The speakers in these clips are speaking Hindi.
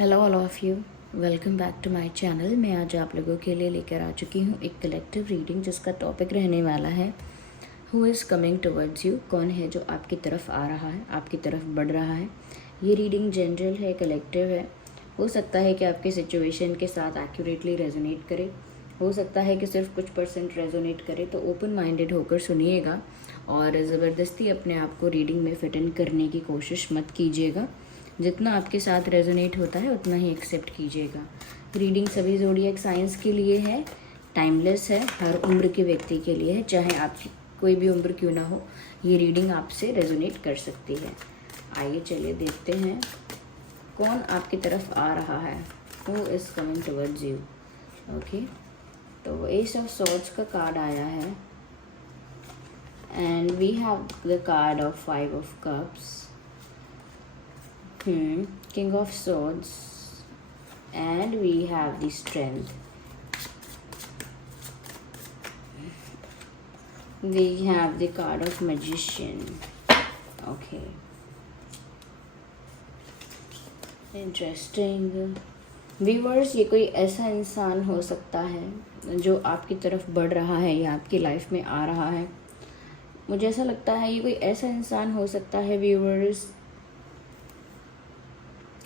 Hello all of you, welcome back to my channel. मैं आज आप लोगों के लिए लेकर आ चुकी हूँ एक कलेक्टिव रीडिंग जिसका टॉपिक रहने वाला है who is coming towards you. कौन है जो आपकी तरफ आ रहा है, आपकी तरफ बढ़ रहा है। ये रीडिंग जनरल है, कलेक्टिव है। हो सकता है कि आपके सिचुएशन के साथ एक्यूरेटली रेजोनेट करे, हो सकता है कि सिर्फ कुछ परसेंट रेजोनेट करे। तो ओपन माइंडेड होकर सुनिएगा और ज़बरदस्ती अपने आप को रीडिंग में फिट इन करने की कोशिश मत कीजिएगा। जितना आपके साथ रेजोनेट होता है उतना ही एक्सेप्ट कीजिएगा। रीडिंग सभी ज़ोडिएक साइंस के लिए है, टाइमलेस है, हर उम्र के व्यक्ति के लिए है, चाहे आपकी कोई भी उम्र क्यों ना हो, ये रीडिंग आपसे रेजोनेट कर सकती है। आइए चलिए देखते हैं कौन आपकी तरफ आ रहा है, who is coming towards you. Okay, तो एस ऑफ सॉर्ड्स का कार्ड आया है and we have the card of 5 of cups, King of Swords, and we have the Strength. We have the card of Magician. Okay, interesting. Viewers, ये कोई ऐसा इंसान हो सकता है जो आपकी तरफ बढ़ रहा है या आपकी लाइफ में आ रहा है। मुझे ऐसा लगता है ये कोई ऐसा इंसान हो सकता है व्यूवर्स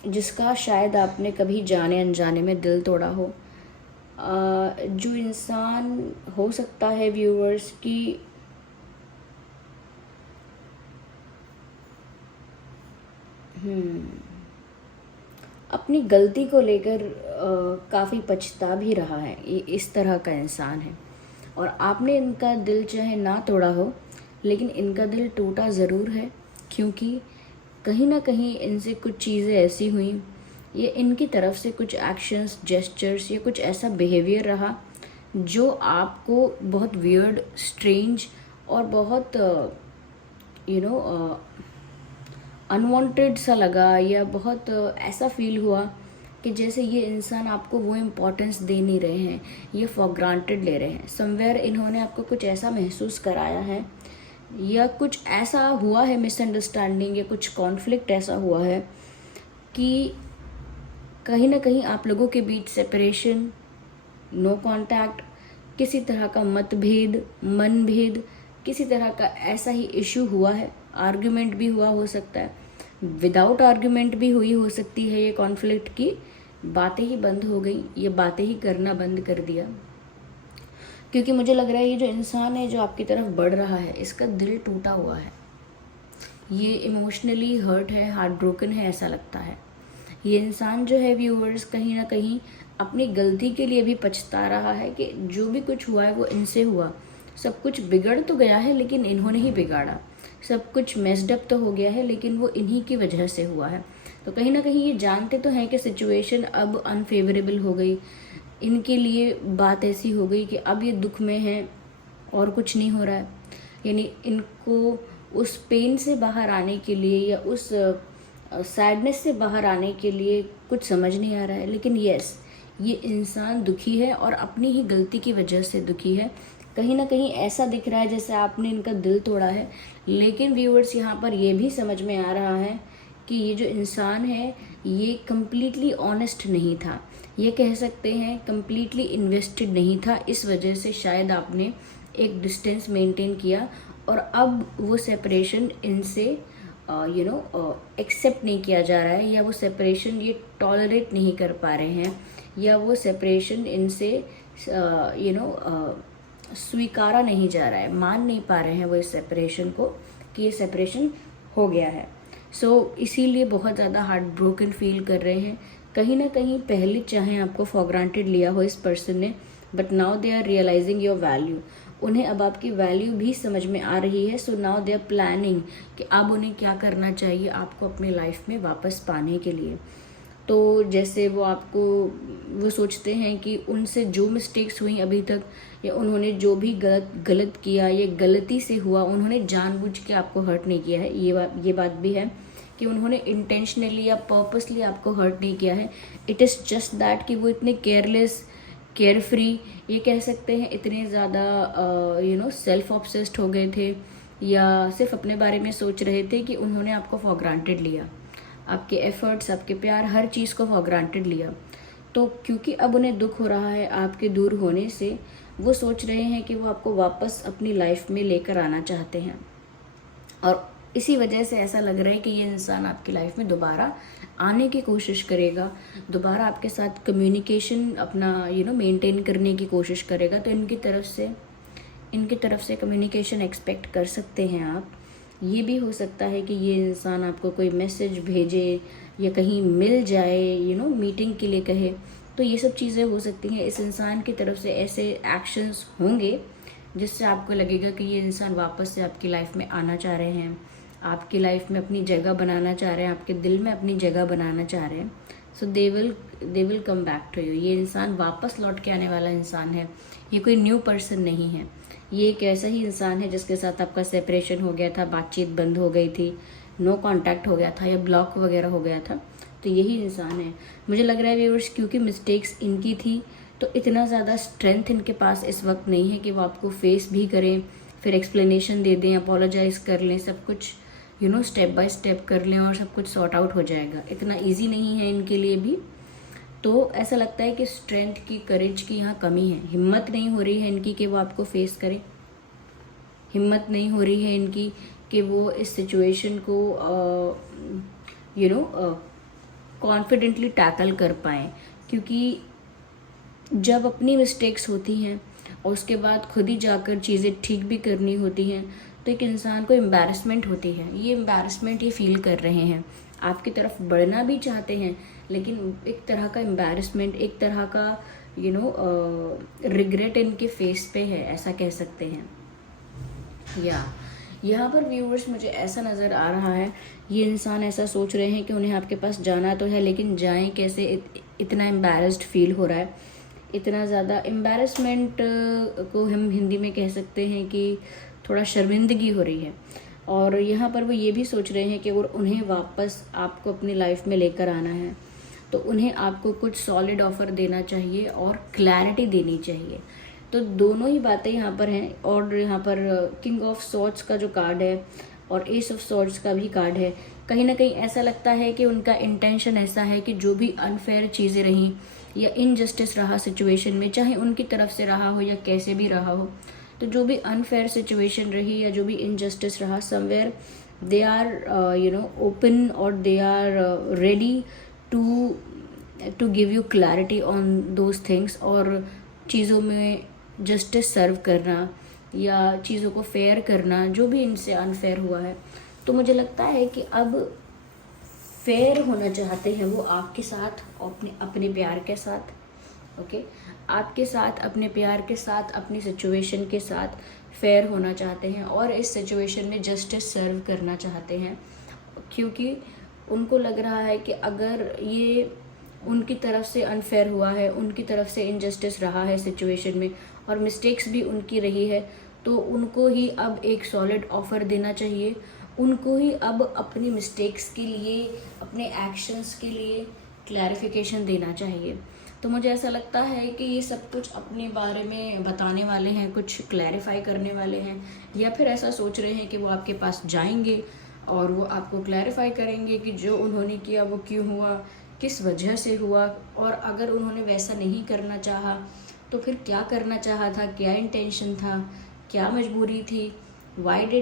जिसका शायद आपने कभी जाने अनजाने में दिल तोड़ा हो। जो इंसान हो सकता है व्यूअर्स की अपनी गलती को लेकर काफ़ी पछता भी रहा है, ये इस तरह का इंसान है। और आपने इनका दिल चाहे ना तोड़ा हो, लेकिन इनका दिल टूटा ज़रूर है, क्योंकि कहीं ना कहीं इनसे कुछ चीज़ें ऐसी हुई, ये इनकी तरफ से कुछ एक्शंस, जेस्चर्स या कुछ ऐसा बिहेवियर रहा जो आपको बहुत वियर्ड, स्ट्रेंज और बहुत अनवांटेड सा लगा, या बहुत ऐसा फील हुआ कि जैसे ये इंसान आपको वो इम्पोर्टेंस दे नहीं रहे हैं, ये फॉर ग्रांटेड ले रहे हैं। समवेयर इन्होंने आपको कुछ ऐसा महसूस कराया है या कुछ ऐसा हुआ है, मिसअंडरस्टैंडिंग या कुछ कॉन्फ्लिक्ट ऐसा हुआ है कि कहीं ना कहीं आप लोगों के बीच सेपरेशन, नो कांटेक्ट, किसी तरह का मतभेद, मनभेद, किसी तरह का ऐसा ही इशू हुआ है। आर्ग्यूमेंट भी हुआ हो सकता है, विदाउट आर्ग्यूमेंट भी हुई हो सकती है। ये कॉन्फ्लिक्ट की बातें ही बंद हो गई, ये बातें ही करना बंद कर दिया, क्योंकि मुझे लग रहा है ये जो इंसान है जो आपकी तरफ बढ़ रहा है, इसका दिल टूटा हुआ है, ये इमोशनली हर्ट है, हार्ट ब्रोकन है, ऐसा लगता है। ये इंसान जो है व्यूअर्स कहीं ना कहीं अपनी गलती के लिए भी पछता रहा है कि जो भी कुछ हुआ है वो इनसे हुआ। सब कुछ बिगड़ तो गया है लेकिन इन्होंने ही बिगाड़ा, सब कुछ मेस्ड अप तो हो गया है लेकिन वो इन्हीं की वजह से हुआ है। तो कहीं ना कहीं ये जानते तो हैं कि सिचुएशन अब अनफेवरेबल हो गई, इनके लिए बात ऐसी हो गई कि अब ये दुख में हैं और कुछ नहीं हो रहा है। यानी इनको उस पेन से बाहर आने के लिए या उस सैडनेस से बाहर आने के लिए कुछ समझ नहीं आ रहा है। लेकिन यस, ये इंसान दुखी है और अपनी ही गलती की वजह से दुखी है। कहीं ना कहीं ऐसा दिख रहा है जैसे आपने इनका दिल तोड़ा है, लेकिन व्यूअर्स यहाँ पर ये भी समझ में आ रहा है कि ये जो इंसान है ये कम्प्लीटली ऑनेस्ट नहीं था, ये कह सकते हैं कम्प्लीटली इन्वेस्टेड नहीं था। इस वजह से शायद आपने एक डिस्टेंस मेंटेन किया और अब वो सेपरेशन इनसे एक्सेप्ट नहीं किया जा रहा है, या वो सेपरेशन ये टॉलरेट नहीं कर पा रहे हैं, या वो सेपरेशन इनसे स्वीकारा नहीं जा रहा है, मान नहीं पा रहे हैं वो इस सेपरेशन को कि ये सेपरेशन हो गया है। इसीलिए बहुत ज़्यादा हार्ट ब्रोकन फील कर रहे हैं। कहीं ना कहीं पहले चाहे आपको फॉर ग्रांटेड लिया हो इस पर्सन ने, but now they are realizing your value. उन्हें अब आपकी वैल्यू भी समझ में आ रही है। So now they are planning कि अब उन्हें क्या करना चाहिए आपको अपने लाइफ में वापस पाने के लिए। तो जैसे वो सोचते हैं कि उनसे जो मिस्टेक्स हुई अभी तक, या उन्होंने जो भी गलत किया, ये गलती से हुआ, उन्होंने जानबूझ के आपको हर्ट नहीं किया है। ये बात भी है कि उन्होंने इंटेंशनली या पर्पसली आपको हर्ट नहीं किया है। इट इज़ जस्ट दैट कि वो इतने केयरलेस, केयर फ्री, ये कह सकते हैं इतने ज़्यादा सेल्फ ऑब्सेस्ड हो गए थे, या सिर्फ अपने बारे में सोच रहे थे कि उन्होंने आपको फॉर ग्रांटेड लिया। आपके एफर्ट्स, आपके प्यार, हर चीज़ को फॉर ग्रांटेड लिया। तो क्योंकि अब उन्हें दुख हो रहा है आपके दूर होने से, वो सोच रहे हैं कि वो आपको वापस अपनी लाइफ में लेकर आना चाहते हैं। और इसी वजह से ऐसा लग रहा है कि ये इंसान आपकी लाइफ में दोबारा आने की कोशिश करेगा, दोबारा आपके साथ कम्युनिकेशन अपना मेंटेन करने की कोशिश करेगा। तो इनकी तरफ से कम्युनिकेशन एक्सपेक्ट कर सकते हैं आप। ये भी हो सकता है कि ये इंसान आपको कोई मैसेज भेजे या कहीं मिल जाए, मीटिंग के लिए कहे। तो ये सब चीज़ें हो सकती हैं। इस इंसान की तरफ से ऐसे एक्शंस होंगे जिससे आपको लगेगा कि ये इंसान वापस से आपकी लाइफ में आना चाह रहे हैं, आपकी लाइफ में अपनी जगह बनाना चाह रहे हैं, आपके दिल में अपनी जगह बनाना चाह रहे हैं। So they will come back to you. ये इंसान वापस लौट के आने वाला इंसान है। ये कोई न्यू पर्सन नहीं है। ये एक ऐसा ही इंसान है जिसके साथ आपका सेपरेशन हो गया था, बातचीत बंद हो गई थी, नो कांटेक्ट हो गया था या ब्लॉक वगैरह हो गया था। तो यही इंसान है। मुझे लग रहा है व्यूअर्स, क्योंकि मिस्टेक्स इनकी थी तो इतना ज़्यादा स्ट्रेंथ इनके पास इस वक्त नहीं है कि वो आपको फेस भी करें, फिर एक्सप्लेनेशन दे दें, अपोलोजाइज़ कर लें, सब कुछ स्टेप बाय स्टेप कर लें और सब कुछ सॉर्ट आउट हो जाएगा। इतना ईजी नहीं है इनके लिए भी। तो ऐसा लगता है कि स्ट्रेंथ की, करेज की यहाँ कमी है। हिम्मत नहीं हो रही है इनकी कि वो आपको फेस करें, हिम्मत नहीं हो रही है इनकी कि वो इस सिचुएशन को कॉन्फिडेंटली टैकल कर पाएँ। क्योंकि जब अपनी मिस्टेक्स होती हैं और उसके बाद खुद ही जाकर चीज़ें ठीक भी करनी होती हैं तो एक इंसान को एम्बैरसमेंट होती है। ये एम्बैरसमेंट ये फील कर रहे हैं, आपकी तरफ बढ़ना भी चाहते हैं, लेकिन एक तरह का एम्बैरसमेंट, एक तरह का रिग्रेट इनके फेस पे है, ऐसा कह सकते हैं। यहाँ पर व्यूअर्स मुझे ऐसा नज़र आ रहा है, ये इंसान ऐसा सोच रहे हैं कि उन्हें आपके पास जाना तो है, लेकिन जाएं कैसे, इतना एम्बैरस्ड फील हो रहा है। इतना ज़्यादा एम्बैरसमेंट को हम हिंदी में कह सकते हैं कि थोड़ा शर्मिंदगी हो रही है। और यहाँ पर वो ये भी सोच रहे हैं कि अगर उन्हें वापस आपको अपनी लाइफ में लेकर आना है तो उन्हें आपको कुछ सॉलिड ऑफर देना चाहिए और क्लैरिटी देनी चाहिए। तो दोनों ही बातें यहाँ पर हैं। और यहाँ पर किंग ऑफ सॉर्ड्स का जो कार्ड है और एस ऑफ सॉर्ड्स का भी कार्ड है। कहीं ना कहीं ऐसा लगता है कि उनका इंटेंशन ऐसा है कि जो भी अनफेयर चीज़ें रहीं या इनजस्टिस रहा सिचुएशन में, चाहे उनकी तरफ से रहा हो या कैसे भी रहा हो, तो जो भी अनफेयर सिचुएशन रही या जो भी इनजस्टिस रहा, समवेयर दे आर ओपन और they are ready to give you clarity on those things. और चीज़ों में जस्टिस सर्व करना या चीज़ों को फेयर करना, जो भी इनसे अनफेयर हुआ है। तो मुझे लगता है कि अब फेयर होना चाहते हैं वो आपके साथ, अपने प्यार के साथ। ओके, आपके साथ, अपने प्यार के साथ, अपनी सिचुएशन के साथ फेयर होना चाहते हैं और इस सिचुएशन में जस्टिस सर्व करना चाहते हैं। क्योंकि उनको लग रहा है कि अगर ये उनकी तरफ से अनफेयर हुआ है, उनकी तरफ से इनजस्टिस रहा है सिचुएशन में और मिस्टेक्स भी उनकी रही है, तो उनको ही अब एक सॉलिड ऑफर देना चाहिए। उनको ही अब अपनी मिस्टेक्स के लिए, अपने एक्शंस के लिए क्लैरिफिकेशन देना चाहिए। तो मुझे ऐसा लगता है कि ये सब कुछ अपने बारे में बताने वाले हैं, कुछ क्लैरिफाई करने वाले हैं, या फिर ऐसा सोच रहे हैं कि वो आपके पास जाएंगे और वो आपको क्लैरिफाई करेंगे कि जो उन्होंने किया वो क्यों हुआ, किस वजह से हुआ, और अगर उन्होंने वैसा नहीं करना चाहा तो फिर क्या करना चाहा था, क्या इंटेंशन था, क्या मजबूरी थी, वाई दे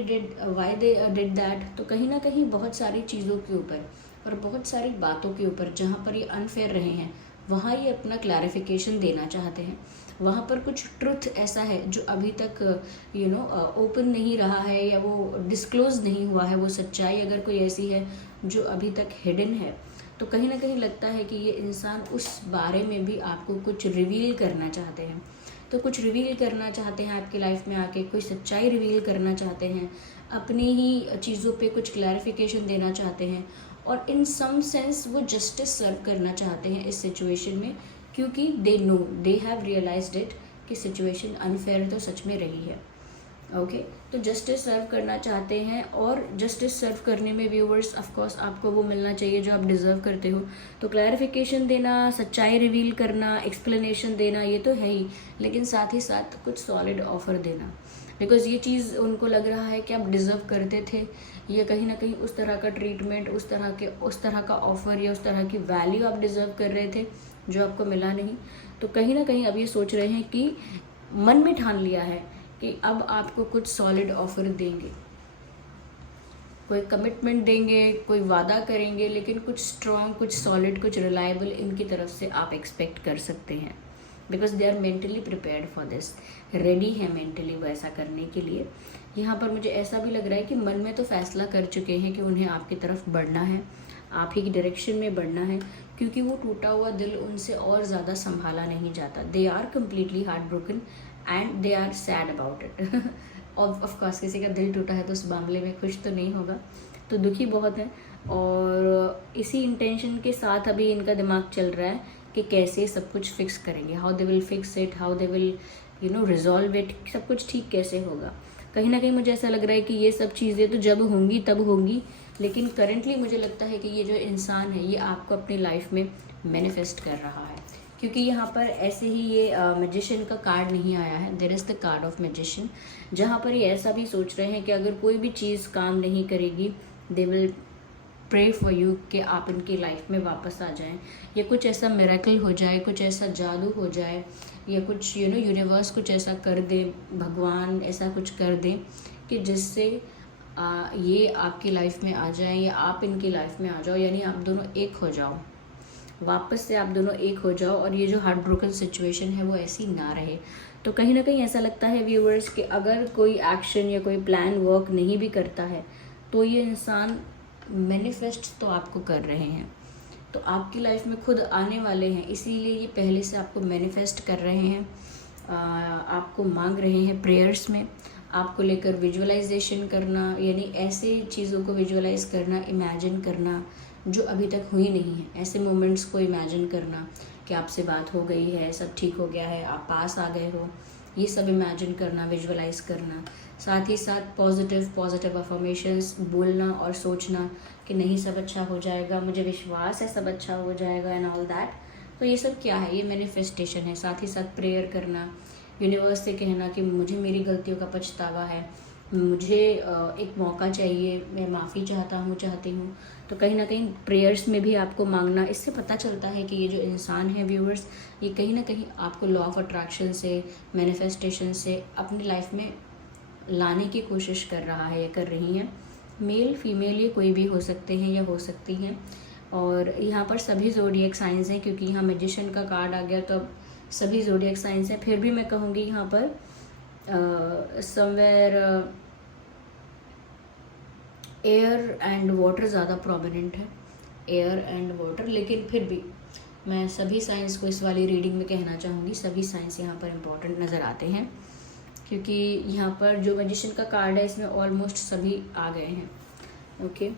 डिड दैट। तो कहीं ना कहीं बहुत सारी चीज़ों के ऊपर और बहुत सारी बातों के ऊपर जहाँ पर ये अनफेयर रहे हैं वहाँ ये अपना क्लैरिफिकेशन देना चाहते हैं। वहाँ पर कुछ ट्रुथ ऐसा है जो अभी तक ओपन नहीं रहा है या वो डिस्क्लोज नहीं हुआ है। वो सच्चाई अगर कोई ऐसी है जो अभी तक हिडन है, तो कहीं ना कहीं लगता है कि ये इंसान उस बारे में भी आपको कुछ रिवील करना चाहते हैं। तो कुछ रिवील करना चाहते हैं आपकी लाइफ में आके, कोई सच्चाई रिवील करना चाहते हैं, अपनी ही चीज़ों पे कुछ क्लैरिफिकेशन देना चाहते हैं और इन सम सेंस वो जस्टिस सर्व करना चाहते हैं इस सिचुएशन में, क्योंकि दे हैव रियलाइज्ड इट कि सिचुएशन अनफेयर तो सच में रही है। ओके, तो जस्टिस सर्व करना चाहते हैं और जस्टिस सर्व करने में व्यूवर्स ऑफ कोर्स आपको वो मिलना चाहिए जो आप डिज़र्व करते हो। तो क्लैरिफिकेशन देना, सच्चाई रिवील करना, एक्सप्लेनेशन देना, ये तो है ही, लेकिन साथ ही साथ कुछ सॉलिड ऑफर देना, बिकॉज़ ये चीज़ उनको लग रहा है कि आप डिज़र्व करते थे, या कहीं ना कहीं उस तरह का ट्रीटमेंट, उस तरह का ऑफ़र या उस तरह की वैल्यू आप डिज़र्व कर रहे थे जो आपको मिला नहीं। तो कहीं ना कहीं अब ये सोच रहे हैं कि मन में ठान लिया है कि अब आपको कुछ सॉलिड ऑफ़र देंगे, कोई कमिटमेंट देंगे, कोई वादा करेंगे, लेकिन कुछ स्ट्रॉन्ग, कुछ सॉलिड, कुछ रिलायबल इनकी तरफ से आप एक्सपेक्ट कर सकते हैं। Because they are mentally prepared for this, ready है मेंटली वो ऐसा करने के लिए। यहाँ पर मुझे ऐसा भी लग रहा है कि मन में तो फैसला कर चुके हैं कि उन्हें आपकी तरफ बढ़ना है, आप ही की डायरेक्शन में बढ़ना है, क्योंकि वो टूटा हुआ दिल उनसे और ज़्यादा संभाला नहीं जाता। They are completely heart broken and they are sad about it. Of course किसी का दिल टूटा है तो उस मामले में खुश तो नहीं होगा, तो दुखी बहुत है। और इसी इंटेंशन के साथ अभी इनका दिमाग चल रहा है कि कैसे सब कुछ फिक्स करेंगे, how they will fix it, how they will resolve it, सब कुछ ठीक कैसे होगा। कहीं ना कहीं मुझे ऐसा लग रहा है कि ये सब चीज़ें तो जब होंगी तब होंगी, लेकिन करेंटली मुझे लगता है कि ये जो इंसान है ये आपको अपनी लाइफ में मैनिफेस्ट कर रहा है, क्योंकि यहाँ पर ऐसे ही ये मैजिशियन का कार्ड नहीं आया है, there is the card of magician, जहाँ पर ये ऐसा भी सोच रहे हैं कि अगर कोई भी चीज़ काम नहीं करेगी, they will pray for you कि आप इनकी लाइफ में वापस आ जाएं, या कुछ ऐसा मिरेकल हो जाए, कुछ ऐसा जादू हो जाए, या कुछ यूनिवर्स कुछ ऐसा कर दे, भगवान ऐसा कुछ कर दे कि जिससे ये आपकी लाइफ में आ जाए या आप इनकी लाइफ में आ जाओ, यानी आप दोनों एक हो जाओ, वापस से आप दोनों एक हो जाओ, और ये जो हार्ट ब्रोकन सिचुएशन है वो ऐसी ना रहे। तो कहीं ना कहीं ऐसा लगता है व्यूअर्स कि अगर कोई एक्शन या कोई प्लान वर्क नहीं भी करता है तो ये इंसान मैनिफेस्ट तो आपको कर रहे हैं, तो आपकी लाइफ में खुद आने वाले हैं, इसीलिए ये पहले से आपको मैनिफेस्ट कर रहे हैं, आपको मांग रहे हैं प्रेयर्स में, आपको लेकर विजुअलाइजेशन करना, यानी ऐसे चीज़ों को विजुअलाइज करना, इमेजिन करना जो अभी तक हुई नहीं है, ऐसे मोमेंट्स को इमेजिन करना कि आपसे बात हो गई है, सब ठीक हो गया है, आप पास आ गए हो, ये सब इमेजिन करना, विजुअलाइज करना। साथ ही साथ पॉजिटिव अफर्मेशंस बोलना और सोचना कि नहीं सब अच्छा हो जाएगा, मुझे विश्वास है सब अच्छा हो जाएगा एंड ऑल दैट। तो ये सब क्या है, ये मैनिफेस्टेशन है। साथ ही साथ प्रेयर करना, यूनिवर्स से कहना कि मुझे मेरी गलतियों का पछतावा है, मुझे एक मौका चाहिए, मैं माफ़ी चाहती हूँ। तो कहीं ना कहीं प्रेयर्स में भी आपको मांगना, इससे पता चलता है कि ये जो इंसान है व्यूअर्स, ये कहीं ना कहीं आपको लॉ ऑफ अट्रैक्शन से, मैनिफेस्टेशन से अपनी लाइफ में लाने की कोशिश कर रहा है या कर रही हैं। मेल फीमेल ये कोई भी हो सकते हैं या हो सकती हैं। और यहाँ पर सभी ज़ोडिएक साइंस हैं, क्योंकि यहाँ मैजिशियन का कार्ड आ गया तो अब सभी ज़ोडिएक साइंस हैं। फिर भी मैं कहूँगी यहाँ पर समवेयर एयर एंड वाटर ज़्यादा प्रोमिनेंट है, एयर एंड वाटर, लेकिन फिर भी मैं सभी साइंस को इस वाली रीडिंग में कहना चाहूँगी, सभी साइंस यहाँ पर इम्पॉर्टेंट नज़र आते हैं, क्योंकि यहाँ पर जो मैजिशियन का कार्ड है इसमें ऑलमोस्ट सभी आ गए हैं। ओके,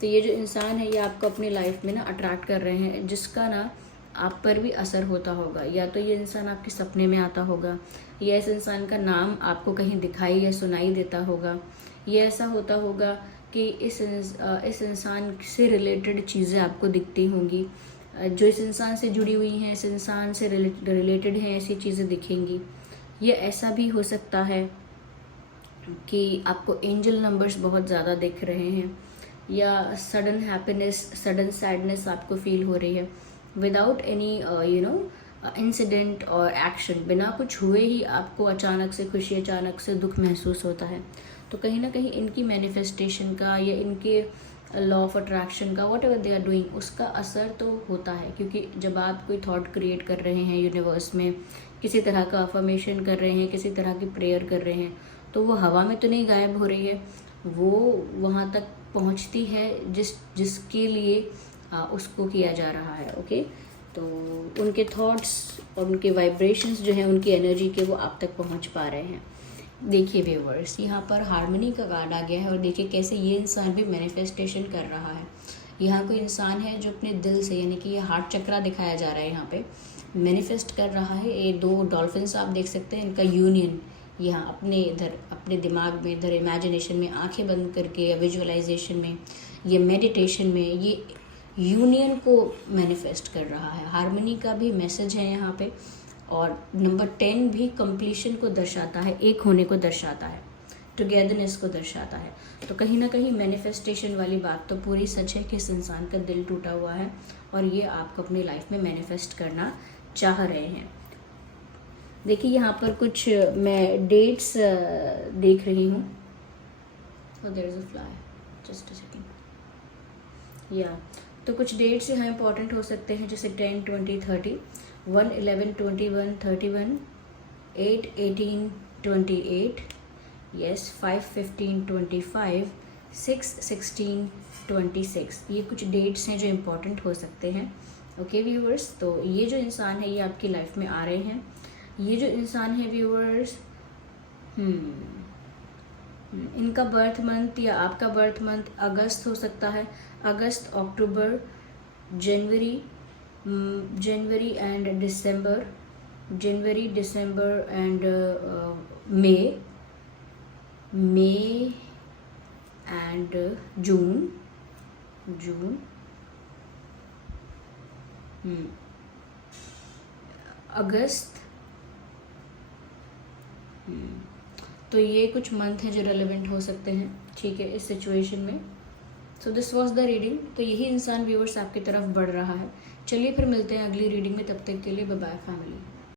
तो ये जो इंसान है ये आपको अपनी लाइफ में ना अट्रैक्ट कर रहे हैं, जिसका ना आप पर भी असर होता होगा। या तो ये इंसान आपके सपने में आता होगा, या इस इंसान का नाम आपको कहीं दिखाई या सुनाई देता होगा, या ऐसा होता होगा कि इस इंसान से रिलेटेड चीज़ें आपको दिखती होंगी, जो इस इंसान से जुड़ी हुई हैं, इस इंसान से रिलेटेड हैं, ऐसी चीज़ें दिखेंगी। ये ऐसा भी हो सकता है कि आपको एंजल नंबर्स बहुत ज़्यादा दिख रहे हैं, या सडन हैप्पीनेस, सडन सैडनेस आपको फील हो रही है विदाउट एनी इंसिडेंट और एक्शन, बिना कुछ हुए ही आपको अचानक से खुशी, अचानक से दुख महसूस होता है। तो कहीं ना कहीं इनकी मैनिफेस्टेशन का या इनके लॉ ऑफ अट्रैक्शन का, whatever they are doing, उसका असर तो होता है। क्योंकि जब आप कोई थॉट क्रिएट कर रहे हैं यूनिवर्स में, किसी तरह का अफर्मेशन कर रहे हैं, किसी तरह की प्रेयर कर रहे हैं, तो वो हवा में तो नहीं गायब हो रही है, वो वहाँ तक पहुँचती है जिसके लिए उसको किया जा रहा है। ओके, तो उनके थॉट्स और उनके वाइब्रेशंस जो हैं, उनकी एनर्जी के, वो आप तक पहुँच पा रहे हैं। देखिए व्यूअर्स, यहाँ पर हार्मनी का कार्ड आ गया है, और देखिए कैसे ये इंसान भी मैनिफेस्टेशन कर रहा है। यहाँ कोई इंसान है जो अपने दिल से, यानी कि ये हार्ट चक्रा दिखाया जा रहा है, यहाँ पे मैनिफेस्ट कर रहा है। ये दो डॉल्फिन्स आप देख सकते हैं, इनका यूनियन यहाँ अपने इधर अपने दिमाग में, इधर इमेजिनेशन में आंखें बंद करके, या विजुअलाइजेशन में, या मेडिटेशन में, ये यूनियन को मैनिफेस्ट कर रहा है। हार्मनी का भी मैसेज है यहाँ पे। और नंबर 10 भी कंप्लीशन को दर्शाता है, एक होने को दर्शाता है। टुगेदरनेस को दर्शाता है। तो कहीं ना कहीं मैनिफेस्टेशन वाली बात तो पूरी सच है कि इस इंसान का दिल टूटा हुआ है और ये आपको अपनी लाइफ में मैनिफेस्ट करना चाह रहे हैं। देखिए यहाँ पर कुछ मैं डेट्स देख रही हूँ। There is a fly, just a second. या तो कुछ डेट्स यहाँ इंपॉर्टेंट हो सकते हैं, जैसे 10, 20, 30, 1, 11, 21, 31, 8, 18, 28, यस 5, 15, 25, 6, 16, 26। ये कुछ डेट्स हैं जो इम्पोर्टेंट हो सकते हैं। ओके व्यूअर्स, तो ये जो इंसान है ये आपकी लाइफ में आ रहे हैं। ये जो इंसान है व्यूअर्स, इनका बर्थ मंथ या आपका बर्थ मंथ अगस्त हो सकता है। अगस्त, अक्टूबर, जनवरी एंड दिसंबर, जनवरी, दिसंबर एंड मई एंड जून, अगस्त। तो ये कुछ मंथ हैं जो रेलेवेंट हो सकते हैं, ठीक है, इस सिचुएशन में। So this was the reading. तो यही इंसान व्यूअर्स आपकी तरफ बढ़ रहा है। चलिए फिर मिलते हैं अगली रीडिंग में, तब तक के लिए बाय बाय फैमिली।